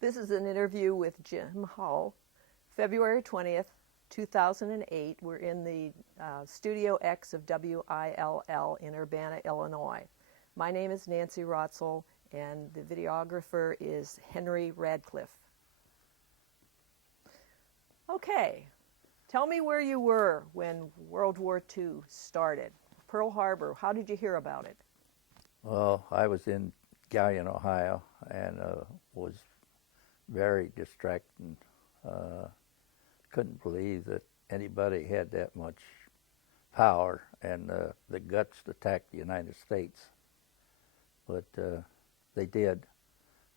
This is an interview with Jim Hull, February 20th, 2008. We're in the Studio X of WILL in Urbana, Illinois. My name is Nancy Rotzel, and the videographer is Henry Radcliffe. Okay, tell me where you were when World War II started. Pearl Harbor, how did you hear about it? Well, I was in Gallion, Ohio, and was very distracted. Couldn't believe that anybody had that much power and the guts to attack the United States. But they did,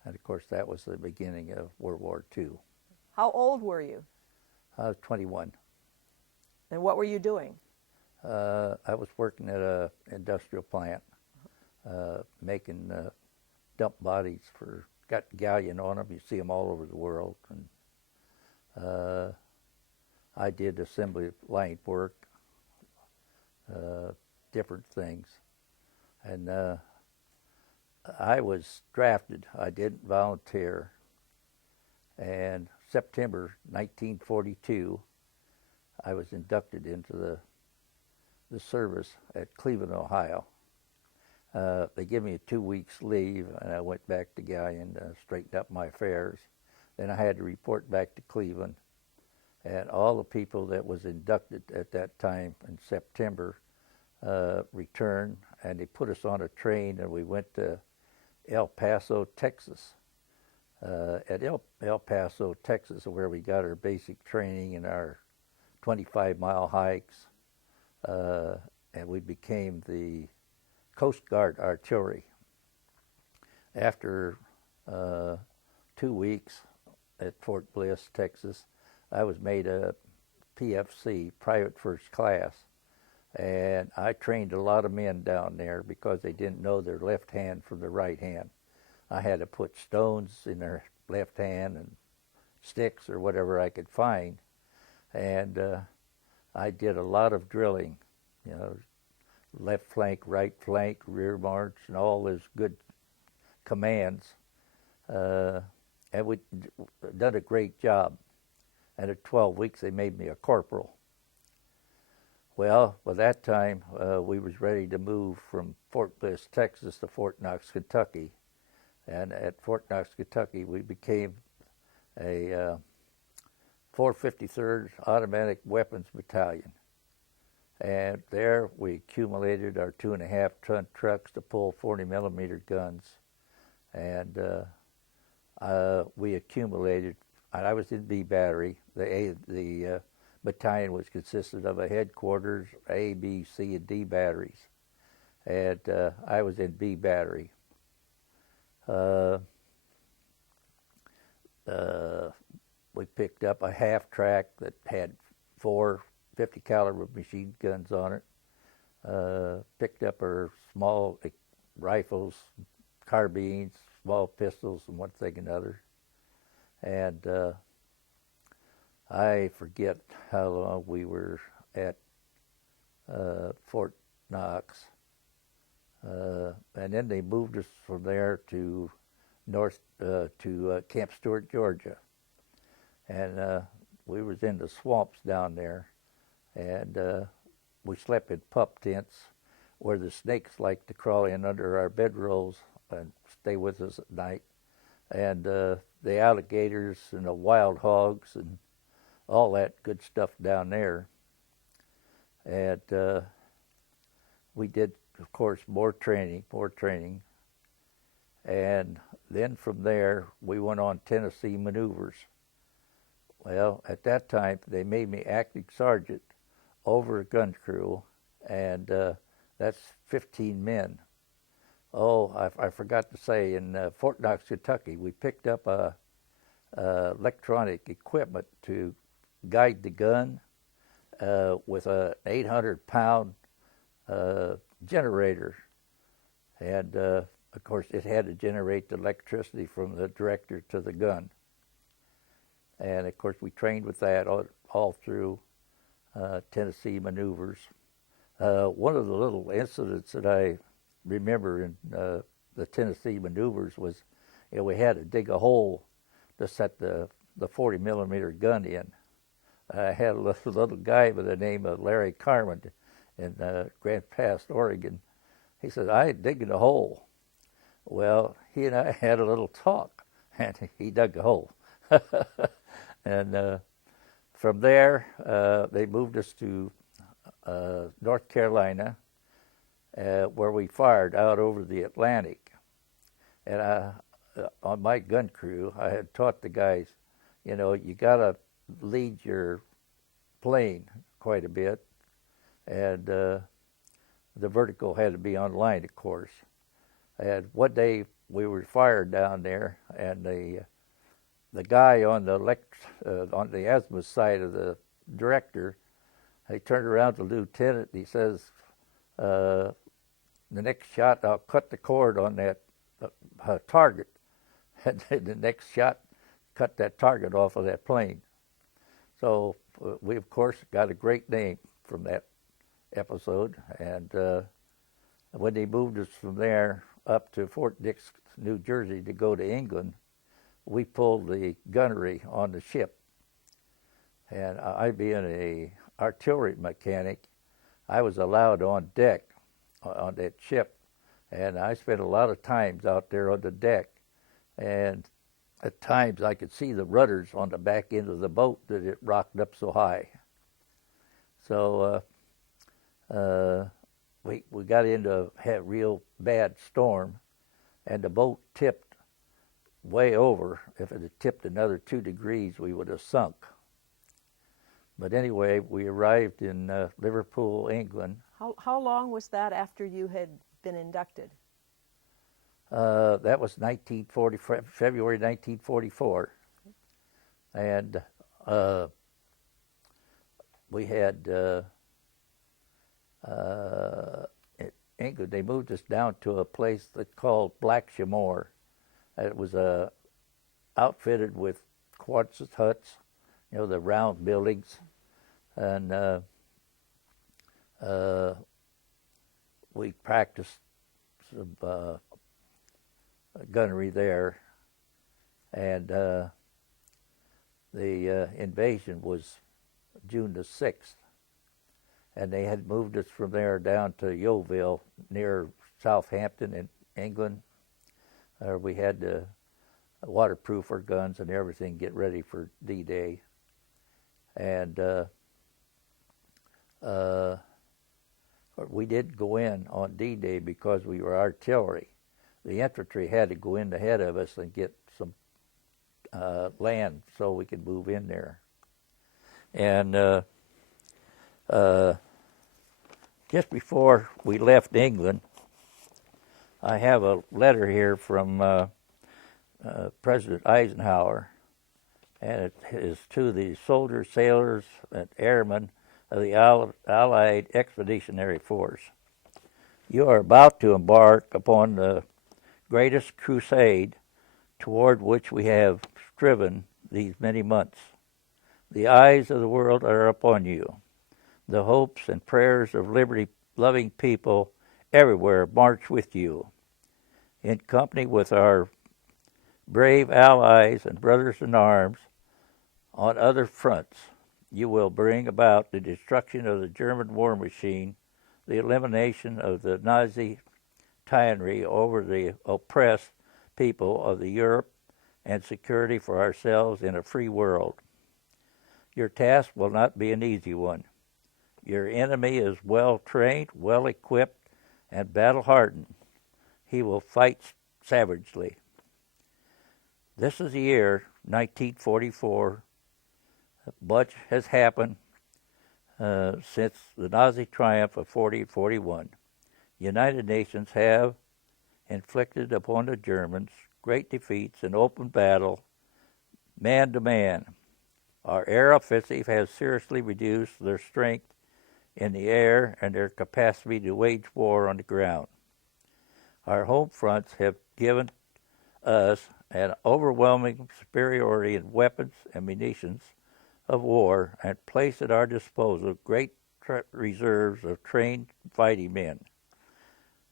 and of course that was the beginning of World War II. How old were you? I was 21. And what were you doing? I was working at an industrial plant, making dump bodies for, got galleon on them. You see them all over the world. And I did assembly line work, different things. And I was drafted. I didn't volunteer. And September 1942, I was inducted into the service at Cleveland, Ohio. They gave me a 2 weeks leave, and I went back to Gallion to straighten up my affairs. Then I had to report back to Cleveland, and all the people that was inducted at that time in September returned, and they put us on a train, and we went to El Paso, Texas. At El Paso, Texas, where we got our basic training and our 25-mile hikes, and we became the Coast Guard artillery. After 2 weeks at Fort Bliss, Texas, I was made a PFC, private first class, and I trained a lot of men down there because they didn't know their left hand from their right hand. I had to put stones in their left hand and sticks or whatever I could find, and I did a lot of drilling, you know, left flank, right flank, rear march, and all those good commands. And we done a great job. And at 12 weeks, they made me a corporal. Well, by that time, we was ready to move from Fort Bliss, Texas, to Fort Knox, Kentucky. And at Fort Knox, Kentucky, we became a 453rd Automatic Weapons Battalion. And there we accumulated our 2.5-ton trucks to pull 40-millimeter guns. And we accumulated, and I was in B Battery. The battalion was consisted of a headquarters, A, B, C, and D batteries. And I was in B Battery. We picked up a half track that had 4 50 caliber machine guns on it. Picked up our small rifles, carbines, small pistols, and one thing and another. And I forget how long we were at Fort Knox. And then they moved us from there to Camp Stewart, Georgia. And we was in the swamps down there, and we slept in pup tents where the snakes like to crawl in under our bedrolls and stay with us at night. And the alligators and the wild hogs and all that good stuff down there. And we did, of course, more training. And then from there, we went on Tennessee maneuvers. Well, at that time, they made me acting sergeant over a gun crew, and that's 15 men. Oh, I forgot to say, in Fort Knox, Kentucky, we picked up electronic equipment to guide the gun with an 800-pound generator. And, of course, it had to generate the electricity from the director to the gun. And, of course, we trained with that all through Tennessee maneuvers. One of the little incidents that I remember in the Tennessee maneuvers was, we had to dig a hole to set the 40 millimeter gun in. I had a little guy by the name of Larry Carmen in Grand Pass, Oregon. He said, "I ain't digging a hole." Well, he and I had a little talk, and he dug a hole. And from there, they moved us to North Carolina, where we fired out over the Atlantic. And on my gun crew, I had taught the guys, you got to lead your plane quite a bit, and the vertical had to be on line, of course. And one day we were fired down there, and the guy on the azimuth side of the director, he turned around to the lieutenant, and he says, "The next shot, I'll cut the cord on that target." And then the next shot cut that target off of that plane. So we, of course, got a great name from that episode. And when they moved us from there up to Fort Dix, New Jersey, to go to England, we pulled the gunnery on the ship. And I, being a artillery mechanic, I was allowed on deck on that ship. And I spent a lot of times out there on the deck. And at times I could see the rudders on the back end of the boat that it rocked up so high. So we got into a real bad storm, and the boat tipped way over. If it had tipped another 2 degrees, we would have sunk. But anyway, we arrived in Liverpool, England. How long was that after you had been inducted? That was February 1944. And we had, in England, they moved us down to a place that's called Blackshamore. It was outfitted with quartz huts, the round buildings. And we practiced some gunnery there, and the invasion was June the 6th, and they had moved us from there down to Yeovil near Southampton in England. We had to waterproof our guns and everything, get ready for D-Day. And we did go in on D-Day because we were artillery. The infantry had to go in ahead of us and get some land so we could move in there. And just before we left England, I have a letter here from President Eisenhower, and it is to the soldiers, sailors, and airmen of the Allied Expeditionary Force. You are about to embark upon the greatest crusade toward which we have striven these many months. The eyes of the world are upon you. The hopes and prayers of liberty-loving people everywhere march with you. In company with our brave allies and brothers in arms on other fronts, you will bring about the destruction of the German war machine, the elimination of the Nazi tyranny over the oppressed people of the Europe, and security for ourselves in a free world. Your task will not be an easy one. Your enemy is well trained, well equipped, and battle hardened. He will fight savagely. This is the year 1944. Much has happened since the Nazi triumph of 40-41. United Nations have inflicted upon the Germans great defeats in open battle, man to man. Our air offensive has seriously reduced their strength in the air and their capacity to wage war on the ground. Our home fronts have given us an overwhelming superiority in weapons and munitions of war and placed at our disposal great reserves of trained fighting men.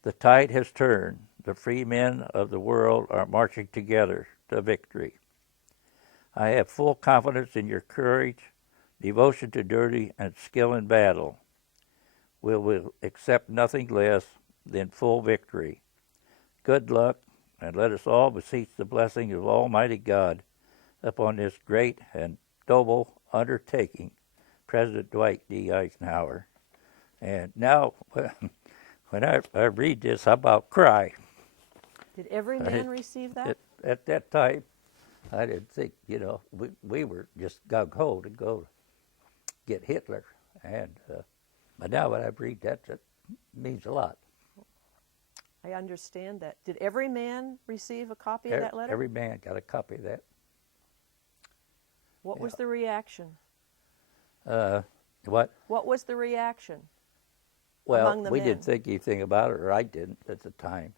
The tide has turned. The free men of the world are marching together to victory. I have full confidence in your courage, devotion to duty, and skill in battle. We will accept nothing less than full victory. Good luck, and let us all beseech the blessing of Almighty God upon this great and noble undertaking. President Dwight D. Eisenhower. And now, when I read this, I about cry. Did every man receive that? At that time, I didn't think, we were just gung-ho to go get Hitler. And but now when I read that, that means a lot. I understand that. Did every man receive a copy of that letter? Every man got a copy of that. What was the reaction? What? What was the reaction? Well, among the we men? didn't think anything about it, or I didn't at the time,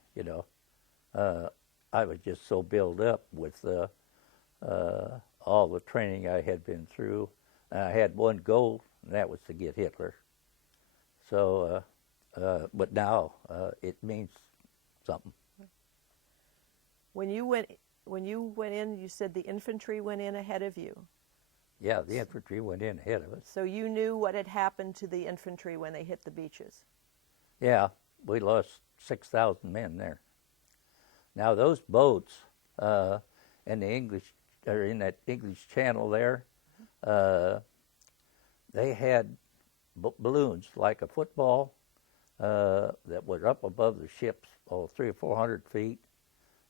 I was just so built up with all the training I had been through. I had one goal, and that was to get Hitler. So, but now it means something. When you went in, you said the infantry went in ahead of you. Yeah, the infantry went in ahead of us. So you knew what had happened to the infantry when they hit the beaches. Yeah, we lost 6,000 men there. Now those boats in the English, or in that English Channel there, they had balloons like a football that were up above the ships, 300 or 400 feet,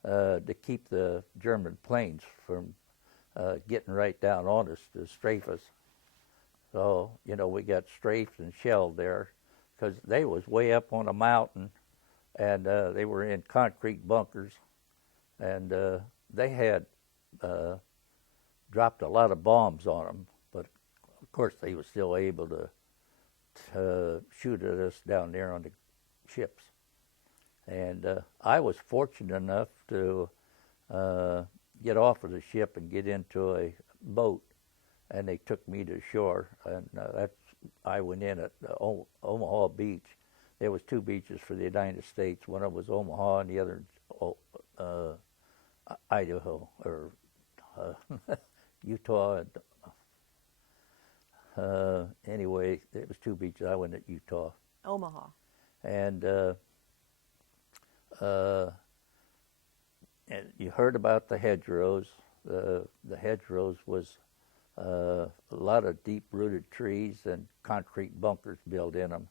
to keep the German planes from getting right down on us to strafe us. So, we got strafed and shelled there because they was way up on a mountain, and they were in concrete bunkers, and they had dropped a lot of bombs on them, but of course they were still able to shoot at us down there on the ships. And I was fortunate enough to get off of the ship and get into a boat, and they took me to shore, and I went in at Omaha Beach. There was two beaches for the United States. One of them was Omaha, and the other Idaho, or Utah. Anyway, it was two beaches. I went at Utah. Omaha. And you heard about the hedgerows. The hedgerows was a lot of deep-rooted trees and concrete bunkers built in them.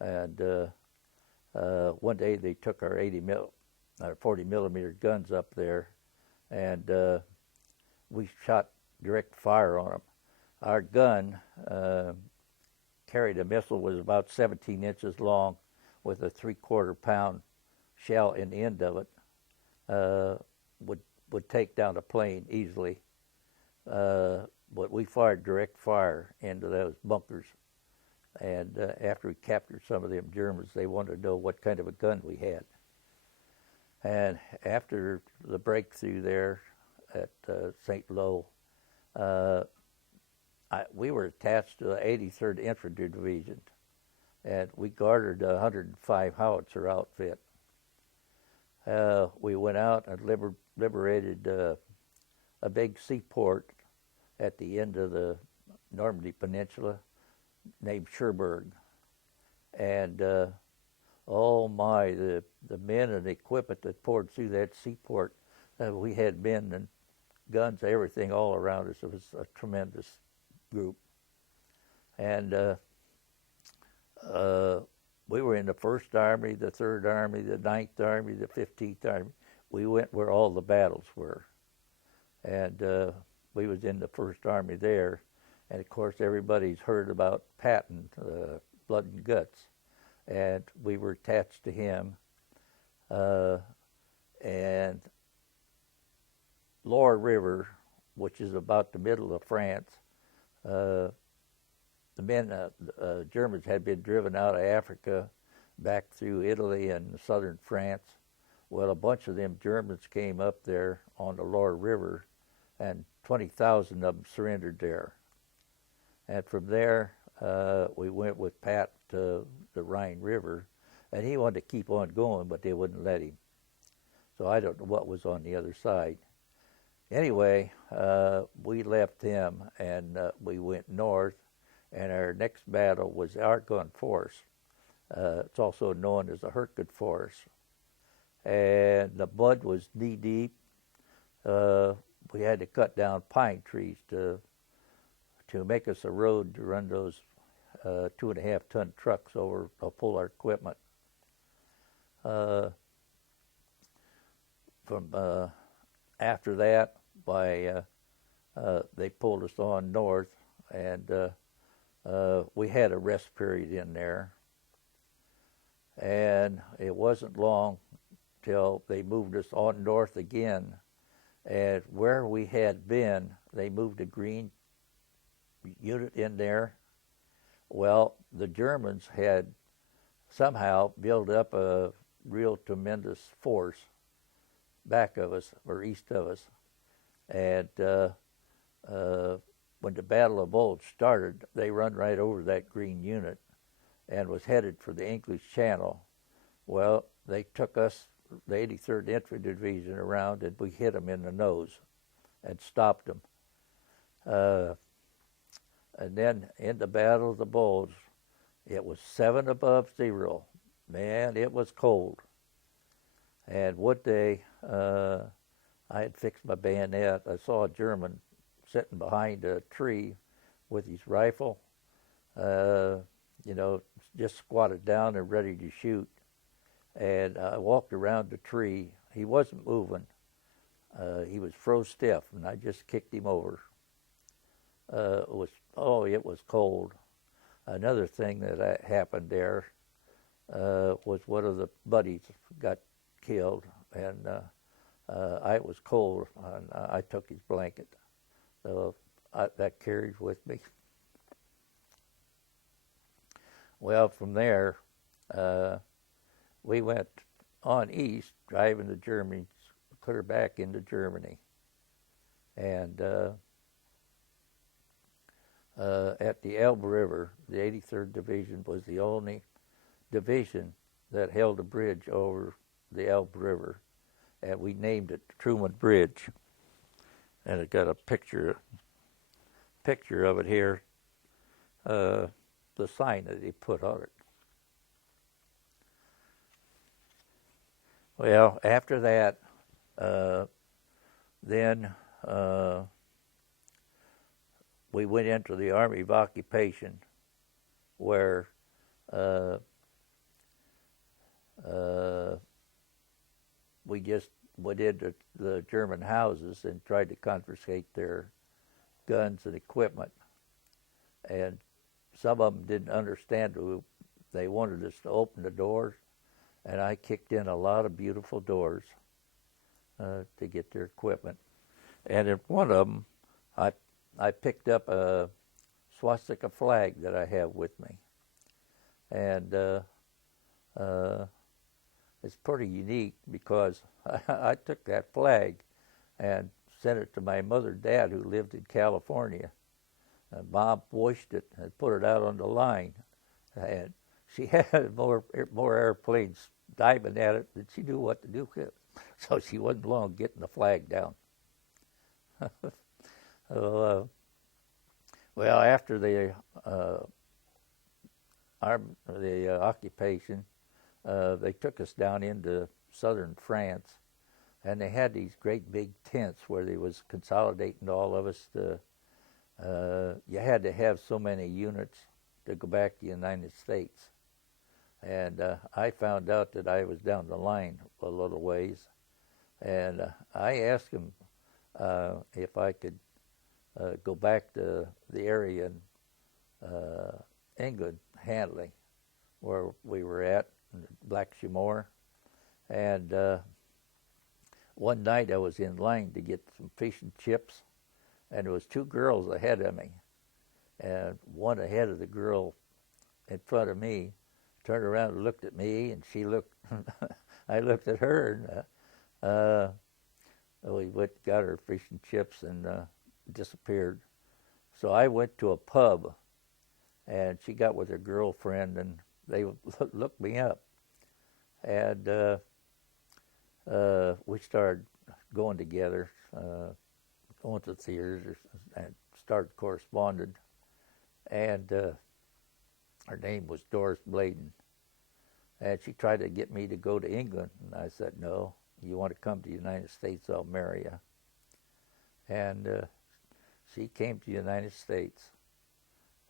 And one day they took our 40 millimeter guns up there, and we shot direct fire on them. Our gun carried a missile, was about 17 inches long, with a 3/4 pound shell in the end of it. Would take down a plane easily, but we fired direct fire into those bunkers. And after we captured some of them Germans, they wanted to know what kind of a gun we had. And after the breakthrough there at St. Lo, we were attached to the 83rd Infantry Division, and we guarded a 105 howitzer outfit. We went out and liberated a big seaport at the end of the Normandy Peninsula named Cherbourg. And oh my, the men and the equipment that poured through that seaport, we had men and guns, everything all around us. It was a tremendous group. And we were in the 1st Army, the 3rd Army, the 9th Army, the 15th Army. We went where all the battles were. And we was in the 1st Army there. And of course everybody's heard about Patton, Blood and Guts. And we were attached to him. And Loire River, which is about the middle of France, the men, Germans had been driven out of Africa back through Italy and southern France. Well, a bunch of them Germans came up there on the Loire River, and 20,000 of them surrendered there. And from there, we went with Pat to the Rhine River, and he wanted to keep on going, but they wouldn't let him. So I don't know what was on the other side. Anyway, we left him and we went north, and our next battle was Hürtgen Forest. It's also known as the Hürtgen Forest. And the mud was knee deep. We had to cut down pine trees to make us a road to run those 2.5-ton trucks over to pull our equipment. From after that, they pulled us on north, and we had a rest period in there. And it wasn't long till they moved us on north again. And where we had been, they moved a green unit in there. Well, the Germans had somehow built up a real tremendous force back of us or east of us. And when the Battle of Bulge started, they run right over that green unit and was headed for the English Channel. Well, they took us, the 83rd Infantry Division, around, and we hit them in the nose and stopped them. And then in the Battle of the Bulge, it was 7 above zero. Man, it was cold. And one day, I had fixed my bayonet. I saw a German sitting behind a tree with his rifle, just squatted down and ready to shoot. And I walked around the tree. He wasn't moving. He was froze stiff, and I just kicked him over. It was cold. Another thing that happened there was one of the buddies got killed, and I was cold, and I took his blanket. So that carried with me. Well, from there, we went on east, driving to Germany, clear back into Germany. And at the Elbe River, the 83rd Division was the only division that held a bridge over the Elbe River, and we named it Truman Bridge. And it got a picture of it here, the sign that he put on it. Well, after that, then we went into the Army of Occupation, where we just went into the German houses and tried to confiscate their guns and equipment. And some of them didn't understand. They wanted us to open the doors, and I kicked in a lot of beautiful doors to get their equipment. And in one of them, I picked up a swastika flag that I have with me. And it's pretty unique because I took that flag and sent it to my mother and dad, who lived in California. And Mom washed it and put it out on the line. And she had more airplanes diving at it than she knew what to do with it. So she wasn't long getting the flag down. Well, after the occupation, they took us down into southern France, and they had these great big tents where they was consolidating all of us. You had to have so many units to go back to the United States. And I found out that I was down the line a little ways, and I asked him if I could go back to the area in England, Handley, where we were at, Black Shimore. And one night I was in line to get some fish and chips, and there was 2 girls ahead of me. And one ahead of the girl in front of me turned around and looked at me, and she looked, I looked at her, and we went, got her fish and chips, and disappeared. So I went to a pub, and she got with her girlfriend, and they looked me up. And we started going together. went to theaters and started corresponding. And her name was Doris Bladen. And she tried to get me to go to England. And I said, no, you want to come to the United States, I'll marry you. And she came to the United States.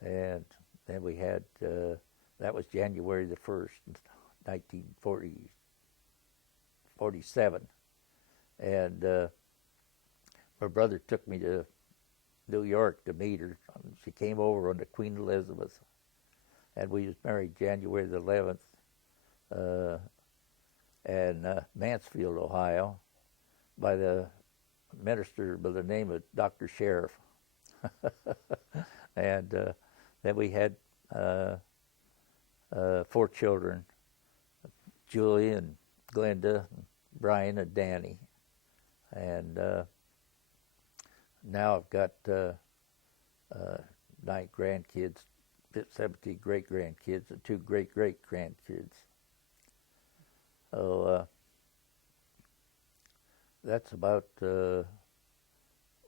And then we had, that was January the 1st, 1947. And my brother took me to New York to meet her. She came over on the Queen Elizabeth. And we was married January the 11th in Mansfield, Ohio, by the minister by the name of Dr. Sheriff. And then we had 4 children, Julie and Glenda, and Brian and Danny. And now I've got 9 grandkids, 17 great-grandkids, and 2 great-great-grandkids. So that's about, oh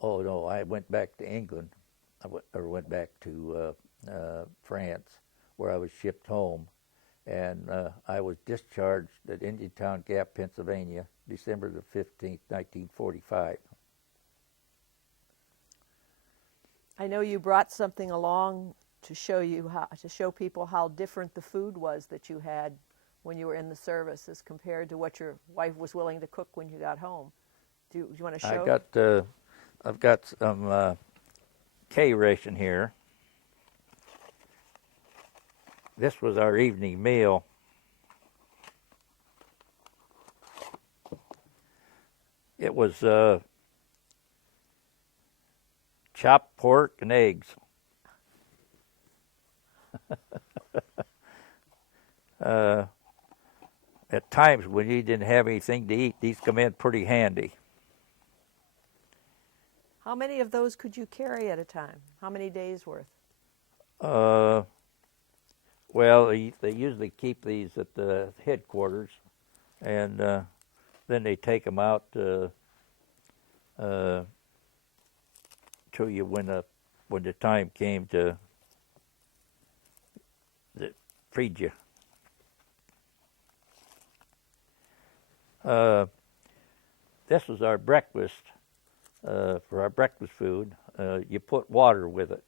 no, I went back to England, went back to France, where I was shipped home. And I was discharged at Indiantown Gap, Pennsylvania, December the 15th, 1945. I know you brought something along to show people how different the food was that you had when you were in the service as compared to what your wife was willing to cook when you got home. Do you want to show? I've got some K ration here. This was our evening meal. It was chopped pork and eggs. At times when you didn't have anything to eat, these come in pretty handy. How many of those could you carry at a time? How many days worth? Well, they usually keep these at the headquarters, and then they take them out to you when the time came to feed you. This was our breakfast. For our breakfast food, you put water with it.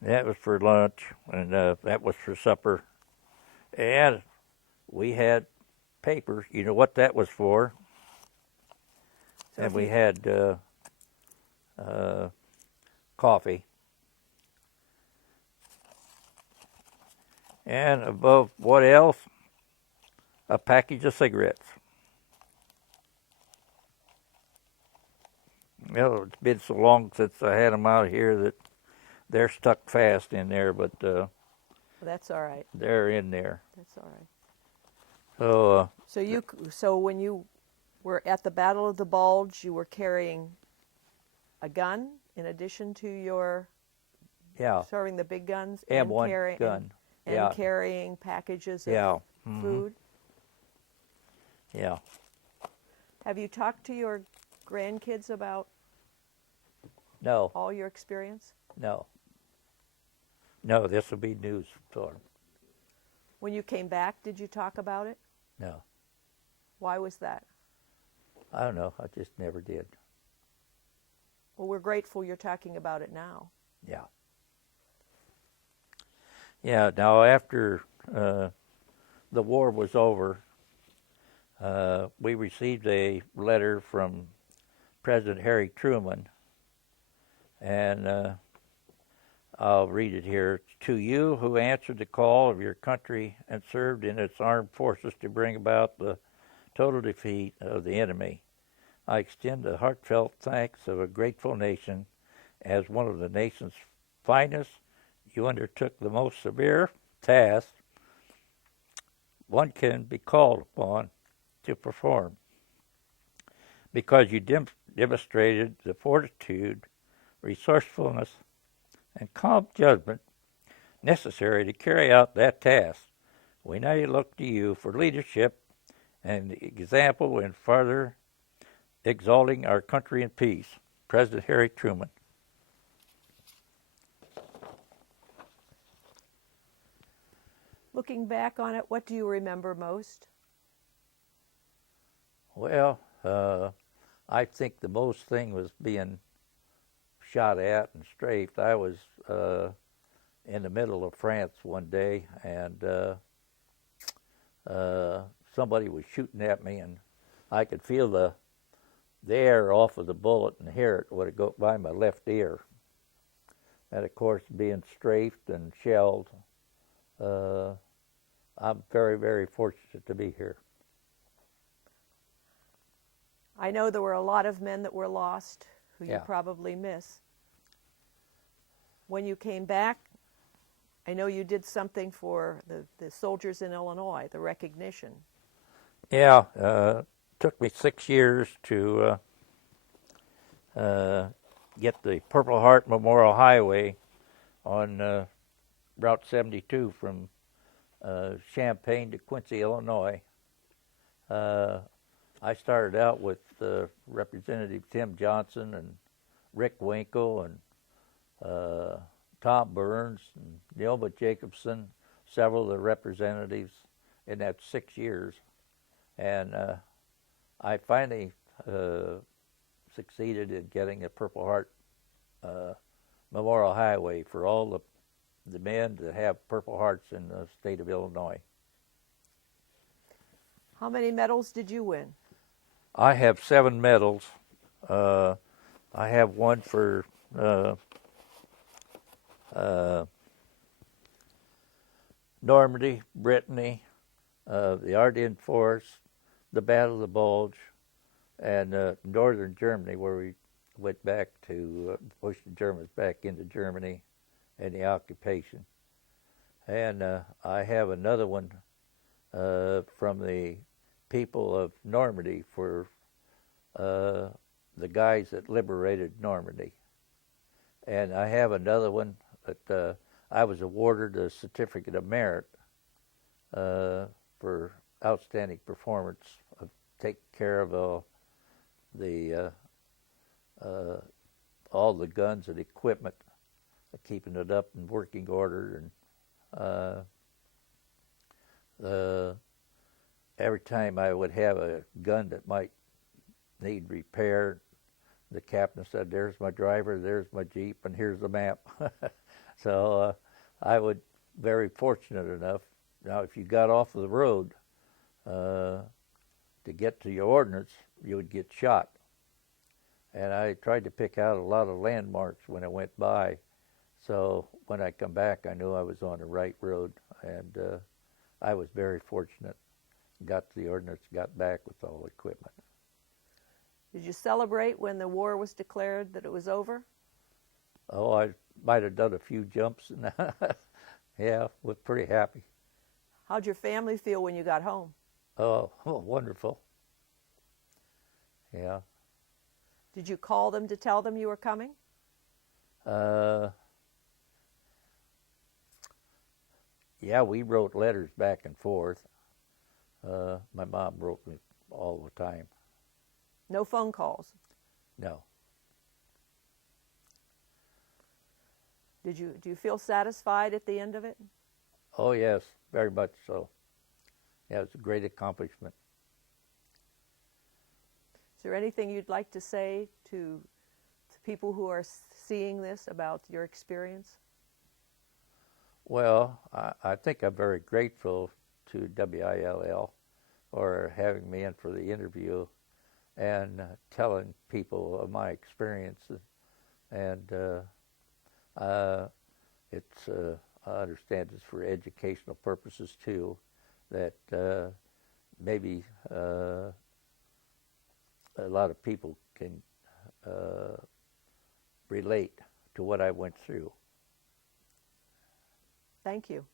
That was for lunch, and that was for supper. And we had paper. You know what that was for? And we had coffee. And above what else? A package of cigarettes. Well, it's been so long since I had them out here that they're stuck fast in there, but that's all right. They're in there. That's all right. So so when you were at the Battle of the Bulge, you were carrying a gun in addition to your serving the big guns M1 gun and carrying packages of food. Yeah. Have you talked to your grandkids about all your experience? No, this will be news for them. When you came back, did you talk about it? No. Why was that? I don't know. I just never did. Well, we're grateful you're talking about it now. Yeah. Yeah, now after the war was over, we received a letter from President Harry Truman, and I'll read it here. To you who answered the call of your country and served in its armed forces to bring about the total defeat of the enemy, I extend the heartfelt thanks of a grateful nation. As one of the nation's finest, you undertook the most severe task one can be called upon to perform, because you demonstrated the fortitude, resourcefulness, and calm judgment necessary to carry out that task. We now look to you for leadership and example in further exalting our country in peace. President Harry Truman. Looking back on it, what do you remember most? Well, I think the most thing was being shot at and strafed. I was in the middle of France one day, and somebody was shooting at me, and I could feel the air off of the bullet and hear it would have go by my left ear. And of course, being strafed and shelled, I'm very, very fortunate to be here. I know there were a lot of men that were lost who Yeah. you probably miss. When you came back, I know you did something for the soldiers in Illinois, the recognition. Yeah, took me 6 years to get the Purple Heart Memorial Highway on Route 72 from Champaign to Quincy, Illinois. I started out with Representative Tim Johnson and Rick Winkle and Tom Burns and Neoma Jacobson, several of the representatives in that 6 years. And I finally succeeded in getting a Purple Heart Memorial Highway for all the men that have Purple Hearts in the state of Illinois. How many medals did you win? I have 7 medals. I have one for Normandy, Brittany, the Ardennes Forest, the Battle of the Bulge, and northern Germany, where we went back to push the Germans back into Germany and the occupation. And I have another one from the people of Normandy for the guys that liberated Normandy. And I have another one that I was awarded a Certificate of Merit for outstanding performance of taking care of all the guns and equipment, keeping it up in working order, and every time I would have a gun that might need repair, the captain said, "There's my driver, there's my Jeep, and here's the map." So I was very fortunate enough. Now, if you got off of the road to get to your ordnance, you would get shot. And I tried to pick out a lot of landmarks when I went by. So when I come back, I knew I was on the right road, and I was very fortunate. Got to the ordnance, got back with all the equipment. Did you celebrate when the war was declared that it was over? Oh, I might have done a few jumps, and yeah, was pretty happy. How'd your family feel when you got home? Oh, wonderful. Yeah. Did you call them to tell them you were coming? Yeah, we wrote letters back and forth. My mom wrote me all the time. No phone calls? No. Do you feel satisfied at the end of it? Oh, yes, very much so. Yeah, it's a great accomplishment. Is there anything you'd like to say to people who are seeing this about your experience? Well, I think I'm very grateful to WILL for having me in for the interview and telling people of my experiences. And I understand it's for educational purposes too, that maybe a lot of people can relate to what I went through. Thank you.